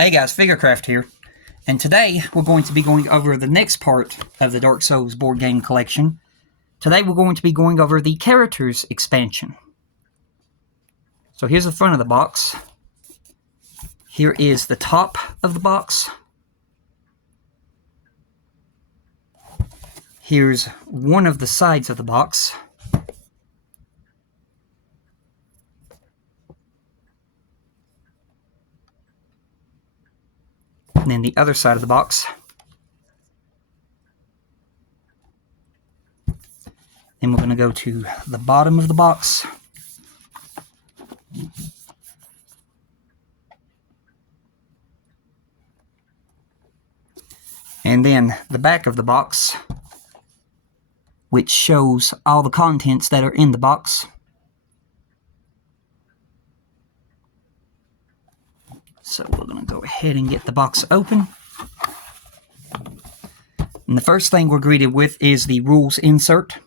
Hey guys, Figurecraft here, and today we're going to be going over the next part of the Dark Souls board game collection. Today we're going to be going over the Characters expansion. So here's the front of the box. Here is the top of the box. Here's one of the sides of the box. And then the other side of the box. Then we're going to go to the bottom of the box. And then the back of the box, which shows all the contents that are in the box. So we're going to go ahead and get the box open. And the first thing we're greeted with is the rules insert.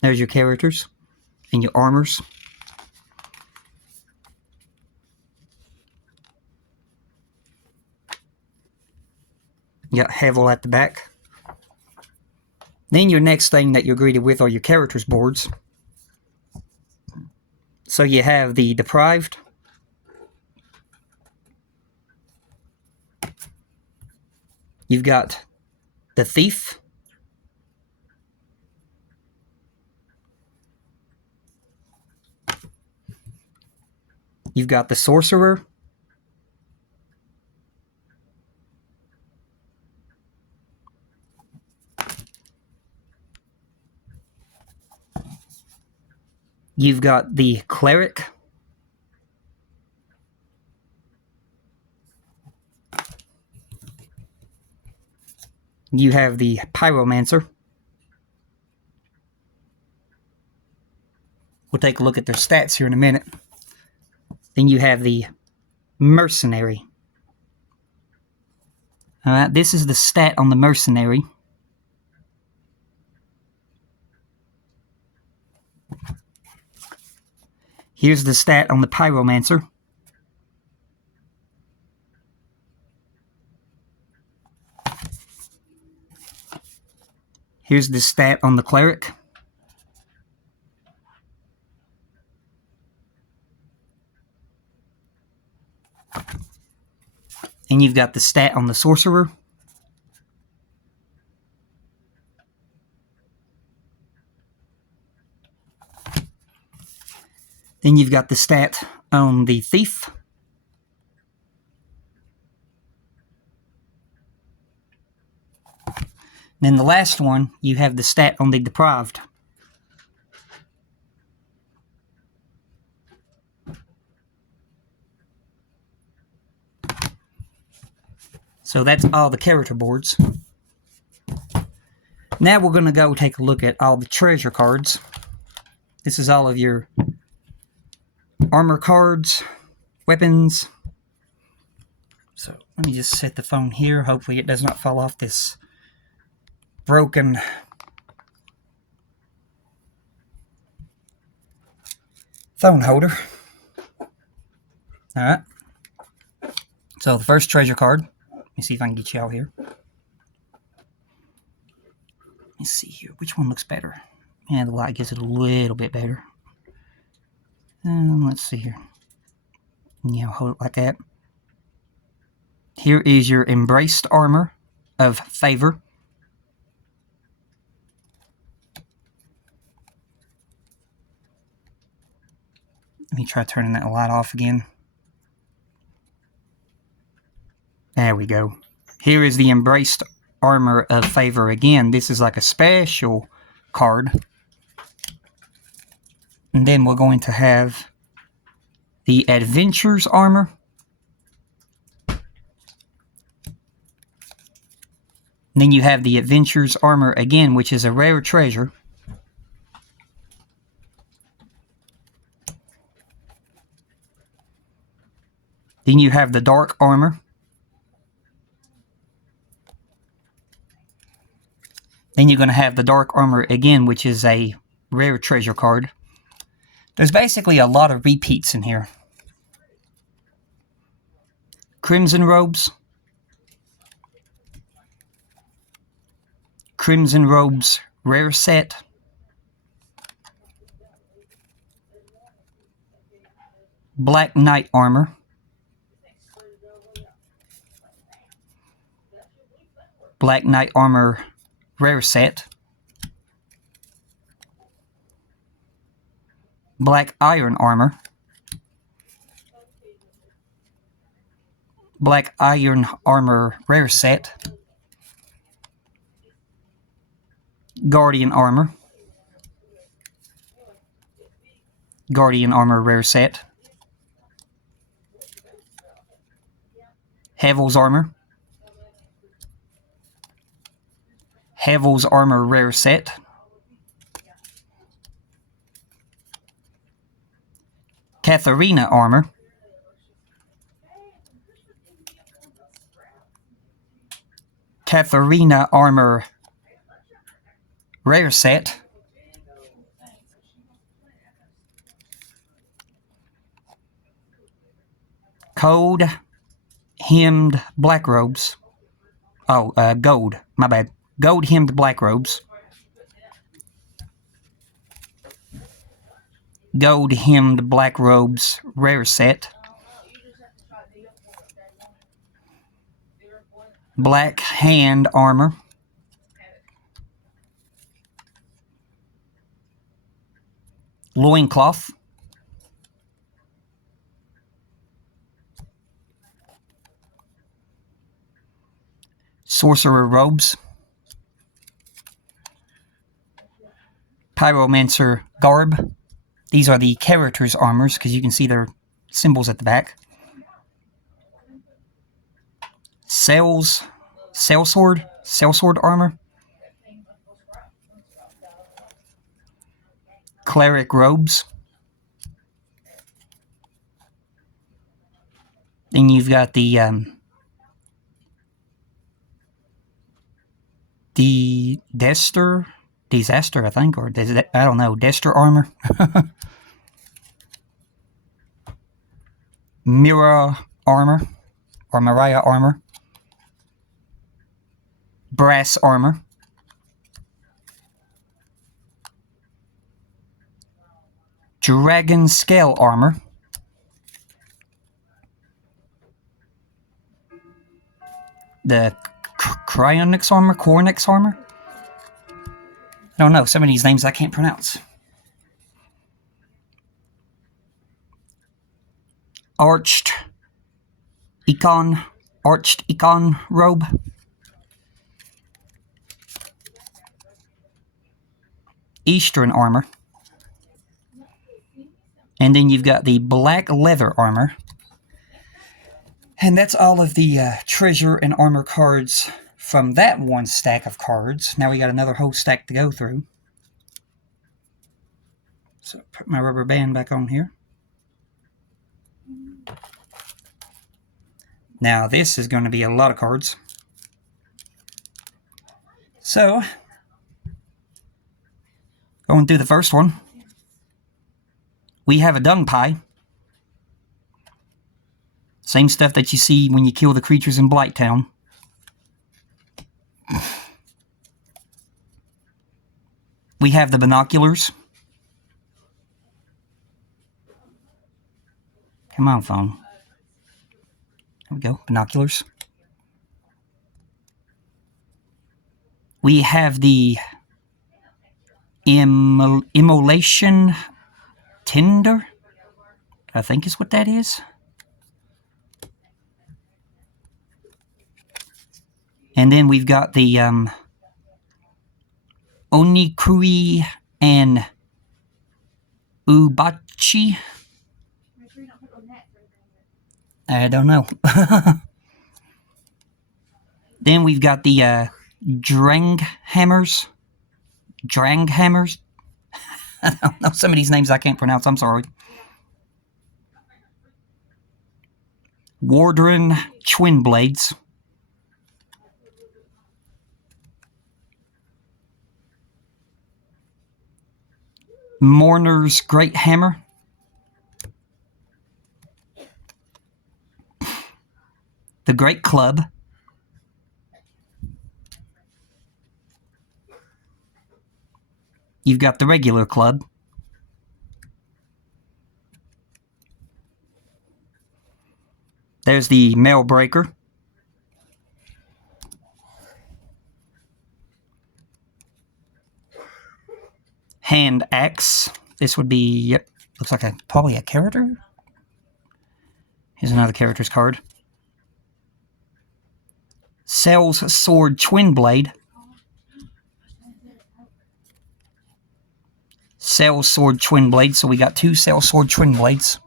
There's your characters and your armors. You got Havel at the back. Then your next thing that you're greeted with are your characters boards. So you have the Deprived, you've got the Thief, you've got the Sorcerer, you've got the Cleric, you have the Pyromancer. We'll take a look at their stats here in a minute. Then you have the Mercenary. Alright, this is the stat on the Mercenary. Here's the stat on the Pyromancer. Here's the stat on the Cleric. And you've got the stat on the Sorcerer. Then you've got the stat on the Thief. Then the last one, you have the stat on the Deprived. So that's all the character boards. Now we're going to go take a look at all the treasure cards. This is all of your armor cards, weapons. So let me just set the phone here. Hopefully it does not fall off this broken phone holder. Alright. So the first treasure card. Let me see if I can get you out here. Let's see here. Which one looks better? Yeah, the light gives it a little bit better. Let's see here. Yeah, hold it like that. Here is your Embraced Armor of Favor. Let me try turning that light off again. There we go. Here is the Embraced Armor of Favor again. This is like a special card. And then we're going to have the Adventure's Armor. And then you have the Adventure's Armor again, which is a rare treasure. Then you have the Dark Armor. Then you're going to have the Dark Armor again, which is a rare treasure card. There's basically a lot of repeats in here. Crimson Robes. Crimson Robes rare set. Black Knight Armor. Black Knight Armor rare set. Black Iron Armor. Black Iron Armor rare set. Guardian Armor. Guardian Armor rare set. Havel's Armor. Havel's Armor rare set. Katharina Armor. Katharina Armor rare set. Cold Hemmed Black Robes. Oh, gold. My bad. Gold Hemmed Black Robes. Gold Hemmed Black Robes rare set. Black Hand Armor. Loincloth. Sorcerer Robes. Pyromancer Garb. These are the characters' armors, because you can see their symbols at the back. Sellsword Armor. Cleric Robes. Then you've got the Disaster, I think, or I don't know, Dester Armor. Mira Armor, or Mariah Armor. Brass Armor. Dragon Scale Armor. The Cryonix Armor? Cornix Armor? I don't know. Some of these names I can't pronounce. Arched Econ Robe. Eastern Armor. And then you've got the Black Leather Armor. And that's all of the treasure and armor cards from that one stack of cards. Now we got another whole stack to go through. So put my rubber band back on here. Now this is going to be a lot of cards. So, going through the first one, we have a dung pie. Same stuff that you see when you kill the creatures in Blighttown. We have the binoculars. Come on, phone. There we go, binoculars. We have the immolation tinder, I think is what that is. And then we've got the Onikuri and Ubachi. I don't know. Then we've got the Drang Hammers. I don't know. Some of these names I can't pronounce. I'm sorry. Wardren Twin Blades. Mourner's Great Hammer. The Great Club. You've got the regular club. There's the Mailbreaker. Hand Axe. This would be, yep, looks like probably a character. Here's another character's card. Cell's Sword Twin Blade. Cell's Sword Twin Blade, so we got 2 Cell Sword Twin Blades.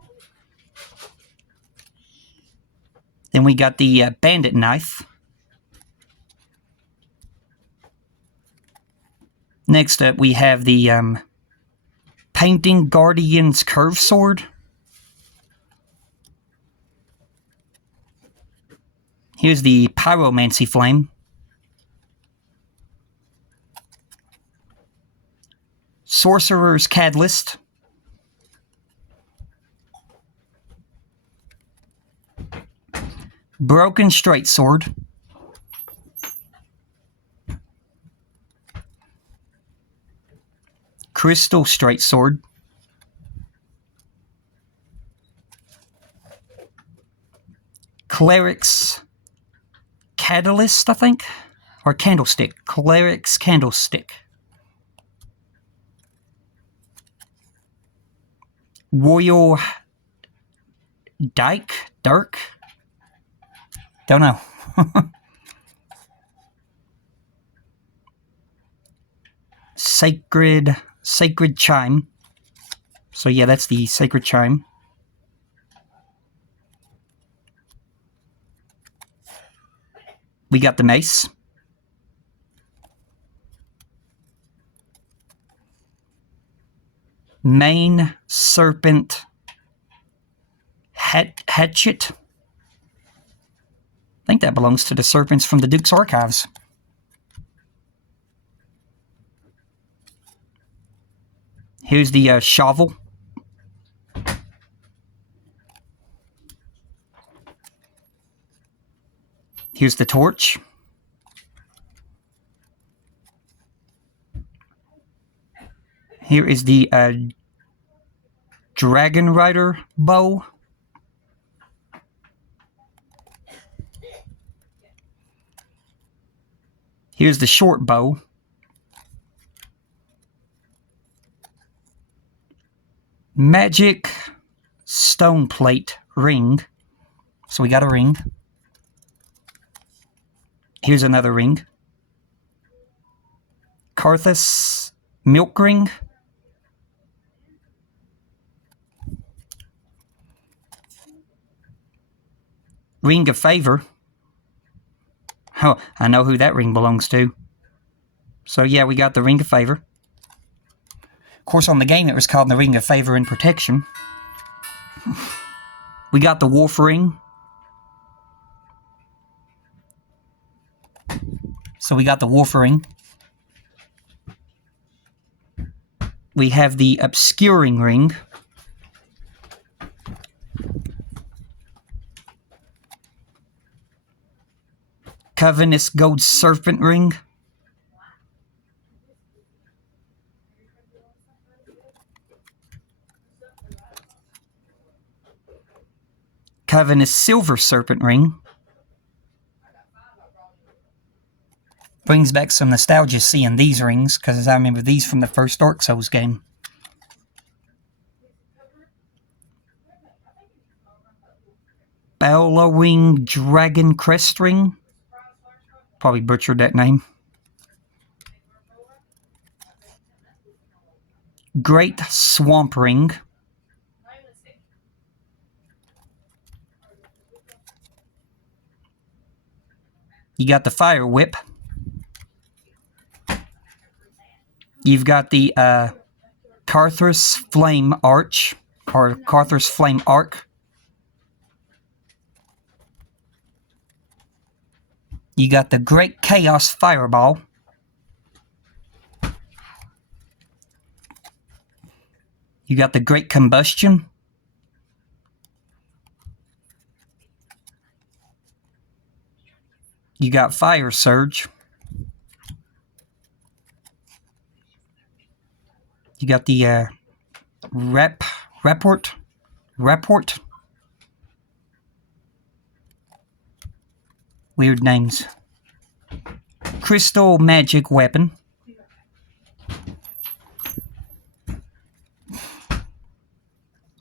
Then we got the Bandit Knife. Next up, we have the Painting Guardian's Curve Sword. Here's the Pyromancy Flame. Sorcerer's Catalyst. Broken Straight Sword. Crystal Straight Sword. Cleric's Catalyst, I think? Or Candlestick. Cleric's Candlestick. Royal Dirk? Don't know. Sacred Chime. So yeah, that's the Sacred Chime. We got the Mace. Main Serpent Hatchet. I think that belongs to the serpents from the Duke's Archives. Here's the shovel. Here's the torch. Here is the Dragon Rider bow. Here's the short bow. Magic stone plate ring. So we got a ring. Here's another ring. Karthus milk ring. Ring of Favor. Oh, I know who that ring belongs to. So yeah, we got the Ring of Favor. Of course, on the game it was called the Ring of Favor and Protection. We got the Wolf Ring. So we got the Wolf Ring. We have the Obscuring Ring. Covenant's Gold Serpent Ring. Covenant's Silver Serpent Ring. Brings back some nostalgia seeing these rings, because I remember these from the first Dark Souls game. Bellowing Dragon Crest Ring. Probably butchered that name. Great Swamp Ring. You got the Fire Whip. You've got the Karthus Flame Arch, or Karthus Flame Arc. You got the Great Chaos Fireball. You got the Great Combustion. You got Fire Surge. You got the Rapport. Weird names. Crystal Magic Weapon.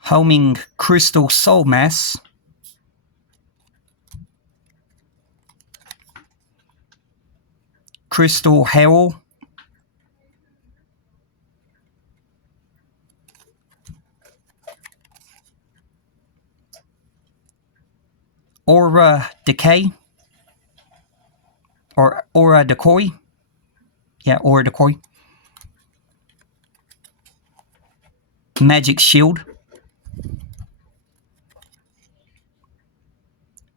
Homing Crystal Soul Mass. Crystal Howl. Aura Decay. Or Aura Decoy. Yeah, Aura Decoy. Magic Shield.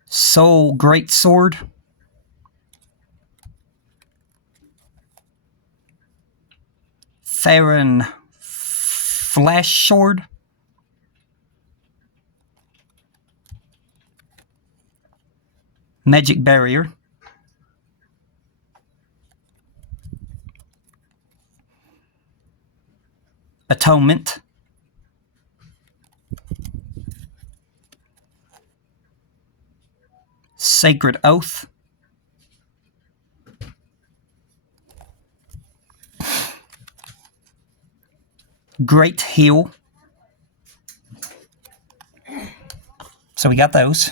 Soul Greatsword. Farron Flash Sword. Magic Barrier. Atonement. Sacred Oath. Great Heal. So we got those.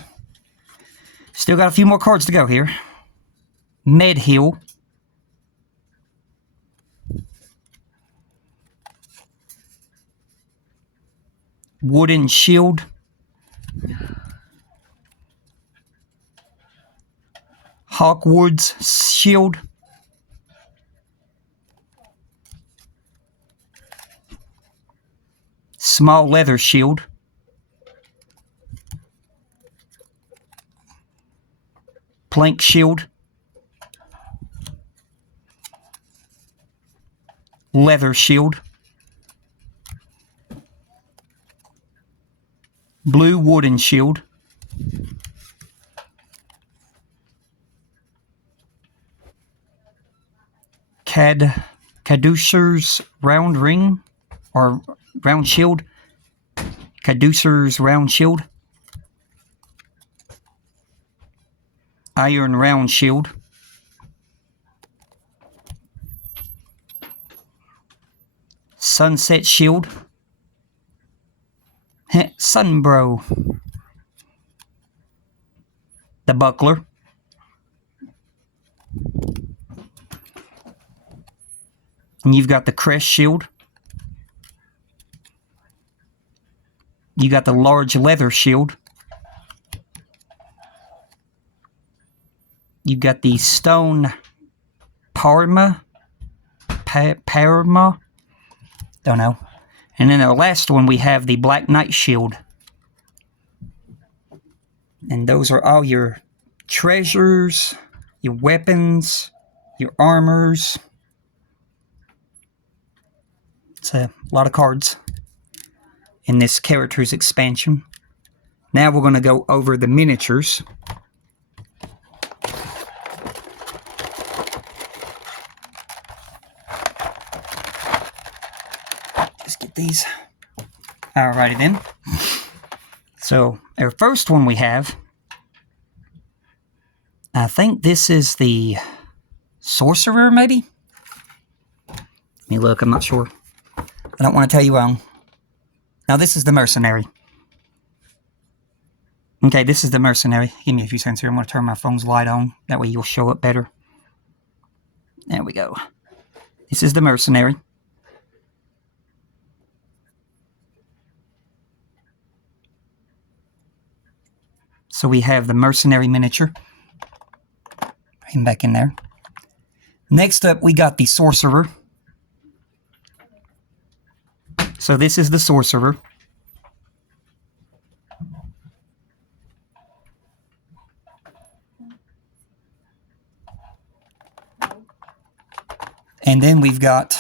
Still got a few more cards to go here. Med Heal. Wooden Shield. Hawkwood's Shield. Small Leather Shield. Plank Shield. Leather Shield. Blue Wooden Shield. Caducer's Round Ring, or Round Shield. Caducer's Round Shield. Iron Round Shield. Sunset Shield. Sunbro. The Buckler. And you've got the Crest Shield. You got the Large Leather Shield. You got the Stone Parma. Parma? Don't know. And then the last one we have the Black Knight Shield. And those are all your treasures, your weapons, your armors. It's a lot of cards in this character's expansion. Now we're going to go over the miniatures. Let's get these. Alrighty then. So our first one we have, I think this is the Sorcerer, maybe? Let me look, I'm not sure. I don't want to tell you wrong. Now this is the Mercenary. Okay, this is the Mercenary. Give me a few seconds here. I'm going to turn my phone's light on. That way you'll show up better. There we go. This is the Mercenary. So we have the Mercenary miniature. Put him back in there. Next up, we got the Sorcerer. So this is the Sorcerer. And then we've got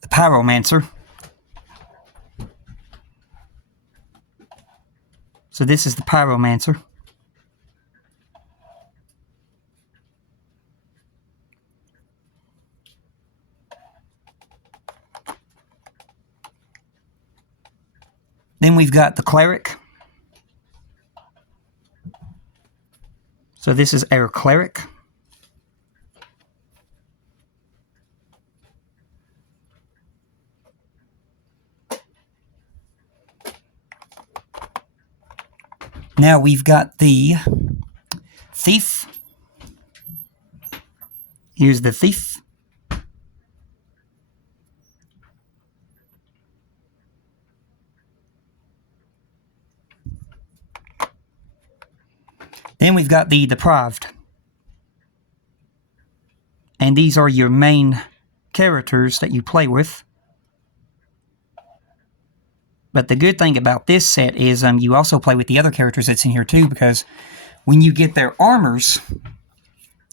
the Pyromancer. So this is the Pyromancer. Then we've got the Cleric. So this is our Cleric. Now we've got the Thief. Here's the Thief. Then we've got the Deprived. And these are your main characters that you play with. But the good thing about this set is you also play with the other characters that's in here too, because when you get their armors,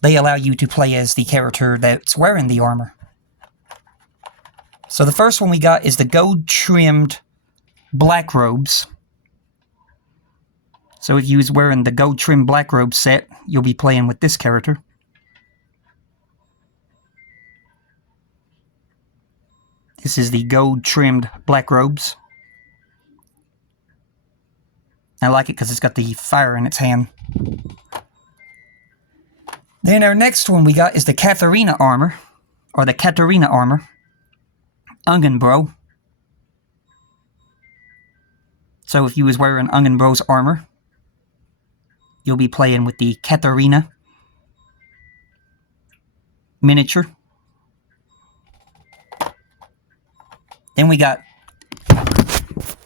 they allow you to play as the character that's wearing the armor. So the first one we got is the gold-trimmed Black Robes. So if you was wearing the gold-trimmed Black Robe set, you'll be playing with this character. This is the gold-trimmed Black Robes. I like it because it's got the fire in its hand. Then our next one we got is the Katharina armor, or the Katarina armor, Ungenbro. So if you was wearing Ungenbro's armor, you'll be playing with the Katarina miniature. Then we got...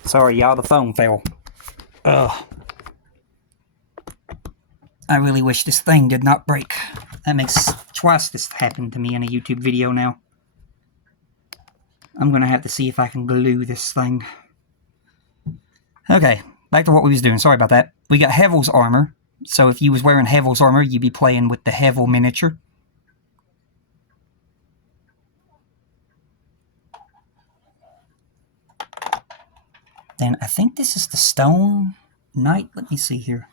Sorry, y'all, the phone fell. Ugh. I really wish this thing did not break. That makes twice this happened to me in a YouTube video now. I'm gonna have to see if I can glue this thing. Okay, back to what we was doing. Sorry about that. We got Hevel's armor. So if you was wearing Hevel's armor, you'd be playing with the Hevel miniature. Then I think this is the Stone Knight. Let me see here.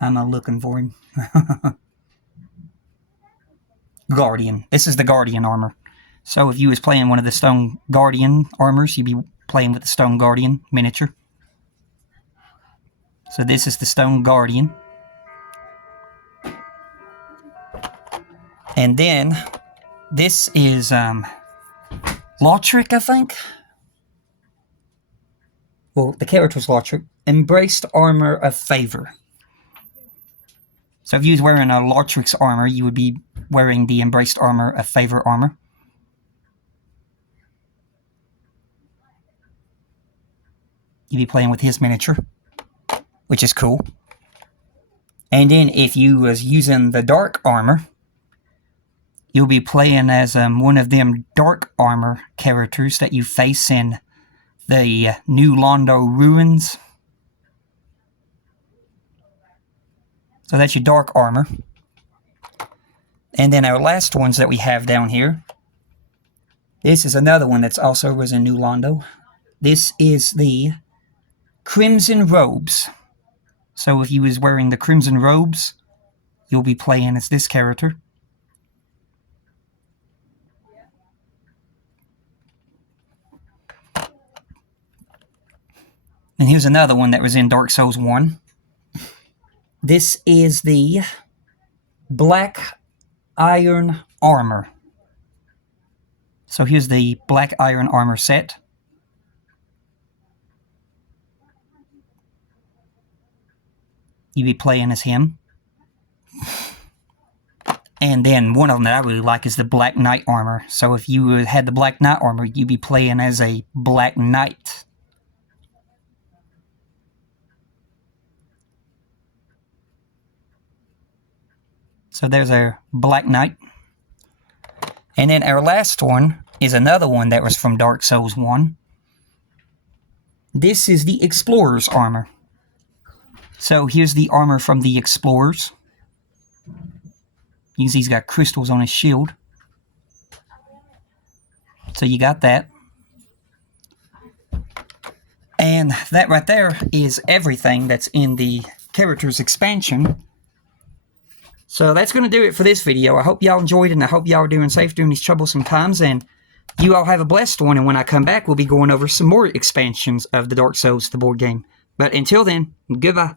I'm not looking for him. Guardian. This is the Guardian armor. So if you was playing one of the Stone Guardian armors, you'd be playing with the Stone Guardian miniature. So this is the Stone Guardian. And then this is Lautrec, I think. Well, the character's Lautrec. Embraced Armor of Favor. So if you was wearing a Lautrec's armor, you would be wearing the Embraced Armor of Favor armor. You'd be playing with his miniature, which is cool. And then if you was using the Dark armor, you'll be playing as one of them Dark armor characters that you face in the New Londo Ruins. So that's your Dark armor. And then our last ones that we have down here. This is another one that's also was in New Londo. This is the Crimson Robes. So if you was wearing the Crimson Robes, you'll be playing as this character. And here's another one that was in Dark Souls 1. This is the Black Iron Armor. So here's the Black Iron Armor set. You'd be playing as him. And then one of them that I really like is the Black Knight Armor. So if you had the Black Knight Armor, you'd be playing as a Black Knight. So there's our Black Knight. And then our last one is another one that was from Dark Souls 1. This is the Explorer's Armor. So here's the armor from the Explorers. You can see he's got crystals on his shield. So you got that. And that right there is everything that's in the characters expansion. So that's going to do it for this video. I hope y'all enjoyed it, and I hope y'all are doing safe during these troublesome times, and you all have a blessed one. And when I come back, we'll be going over some more expansions of the Dark Souls, the board game. But until then, goodbye.